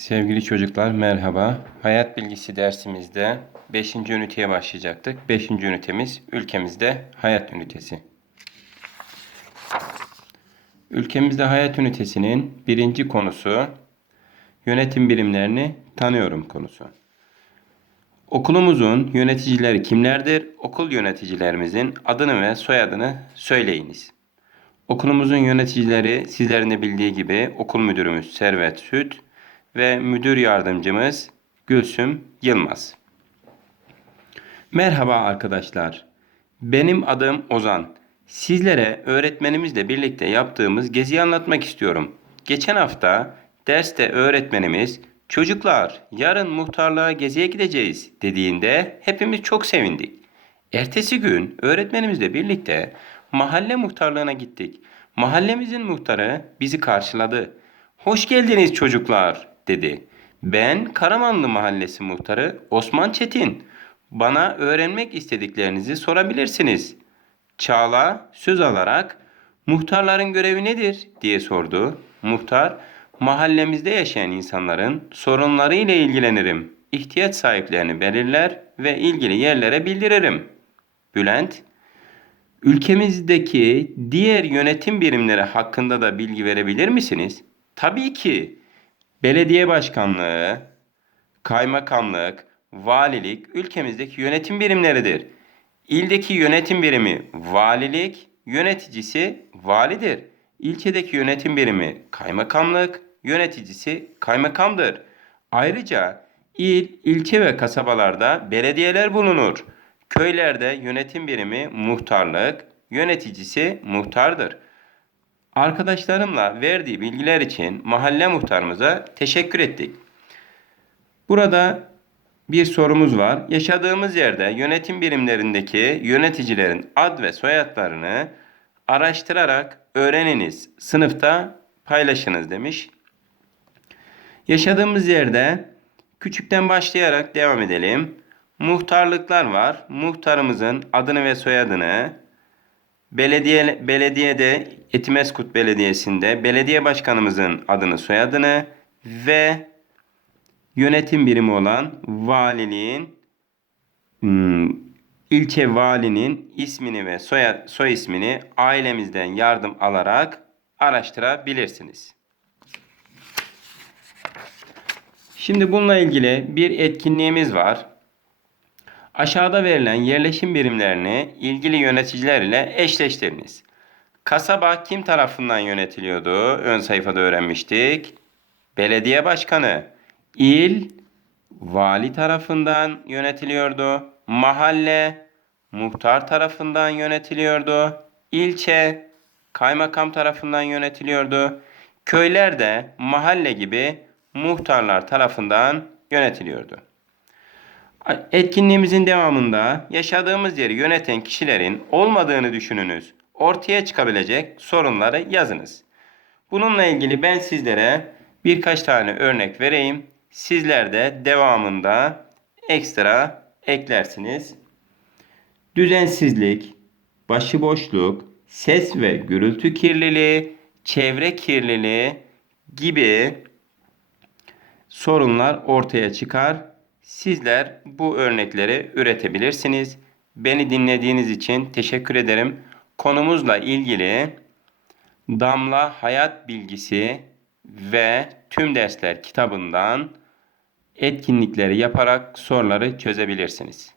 Sevgili çocuklar merhaba. Hayat bilgisi dersimizde 5. üniteye başlayacaktık. 5. ünitemiz ülkemizde hayat ünitesi. Ülkemizde hayat ünitesinin birinci konusu yönetim birimlerini tanıyorum konusu. Okulumuzun yöneticileri kimlerdir? Okul yöneticilerimizin adını ve soyadını söyleyiniz. Okulumuzun yöneticileri sizlerin de bildiği gibi okul müdürümüz Servet Süt ve müdür yardımcımız Gülsüm Yılmaz. Merhaba arkadaşlar. Benim adım Ozan. Sizlere öğretmenimizle birlikte yaptığımız geziyi anlatmak istiyorum. Geçen hafta derste öğretmenimiz çocuklar yarın muhtarlığa geziye gideceğiz dediğinde hepimiz çok sevindik. Ertesi gün öğretmenimizle birlikte mahalle muhtarlığına gittik. Mahallemizin muhtarı bizi karşıladı. Hoş geldiniz çocuklar dedi. Ben Karamanlı Mahallesi muhtarı Osman Çetin. Bana öğrenmek istediklerinizi sorabilirsiniz. Çağla söz alarak muhtarların görevi nedir diye sordu. Muhtar mahallemizde yaşayan insanların sorunları ile ilgilenirim. İhtiyaç sahiplerini belirler ve ilgili yerlere bildiririm. Bülent Ülkemizdeki diğer yönetim birimleri hakkında da bilgi verebilir misiniz? Tabii ki. Belediye başkanlığı, kaymakamlık, valilik ülkemizdeki yönetim birimleridir. İldeki yönetim birimi valilik, yöneticisi validir. İlçedeki yönetim birimi kaymakamlık, yöneticisi kaymakamdır. Ayrıca il, ilçe ve kasabalarda belediyeler bulunur. Köylerde yönetim birimi muhtarlık, yöneticisi muhtardır. Arkadaşlarımla verdiği bilgiler için mahalle muhtarımıza teşekkür ettik. Burada bir sorumuz var. Yaşadığımız yerde yönetim birimlerindeki yöneticilerin ad ve soyadlarını araştırarak öğreniniz. Sınıfta paylaşınız demiş. Yaşadığımız yerde küçükten başlayarak devam edelim. Muhtarlıklar var. Muhtarımızın adını ve soyadını belediye belediyede Etimeskut Belediyesi'nde belediye başkanımızın adını soyadını ve yönetim birimi olan valiliğin hmm, ilçe valinin ismini ve soy, soy ismini ailemizden yardım alarak araştırabilirsiniz. Şimdi bununla ilgili bir etkinliğimiz var. Aşağıda verilen yerleşim birimlerini ilgili yöneticiler ile eşleştiriniz. Kasaba kim tarafından yönetiliyordu? Ön sayfada öğrenmiştik. Belediye başkanı. İl vali tarafından yönetiliyordu. Mahalle muhtar tarafından yönetiliyordu. İlçe kaymakam tarafından yönetiliyordu. Köyler de mahalle gibi muhtarlar tarafından yönetiliyordu. Etkinliğimizin devamında yaşadığımız yeri yöneten kişilerin olmadığını düşününüz. Ortaya çıkabilecek sorunları yazınız. Bununla ilgili ben sizlere birkaç tane örnek vereyim. Sizler de devamında ekstra eklersiniz. Düzensizlik, başıboşluk, ses ve gürültü kirliliği, çevre kirliliği gibi sorunlar ortaya çıkar. Sizler bu örnekleri üretebilirsiniz. Beni dinlediğiniz için teşekkür ederim. Konumuzla ilgili Damla Hayat Bilgisi ve Tüm Dersler kitabından etkinlikleri yaparak soruları çözebilirsiniz.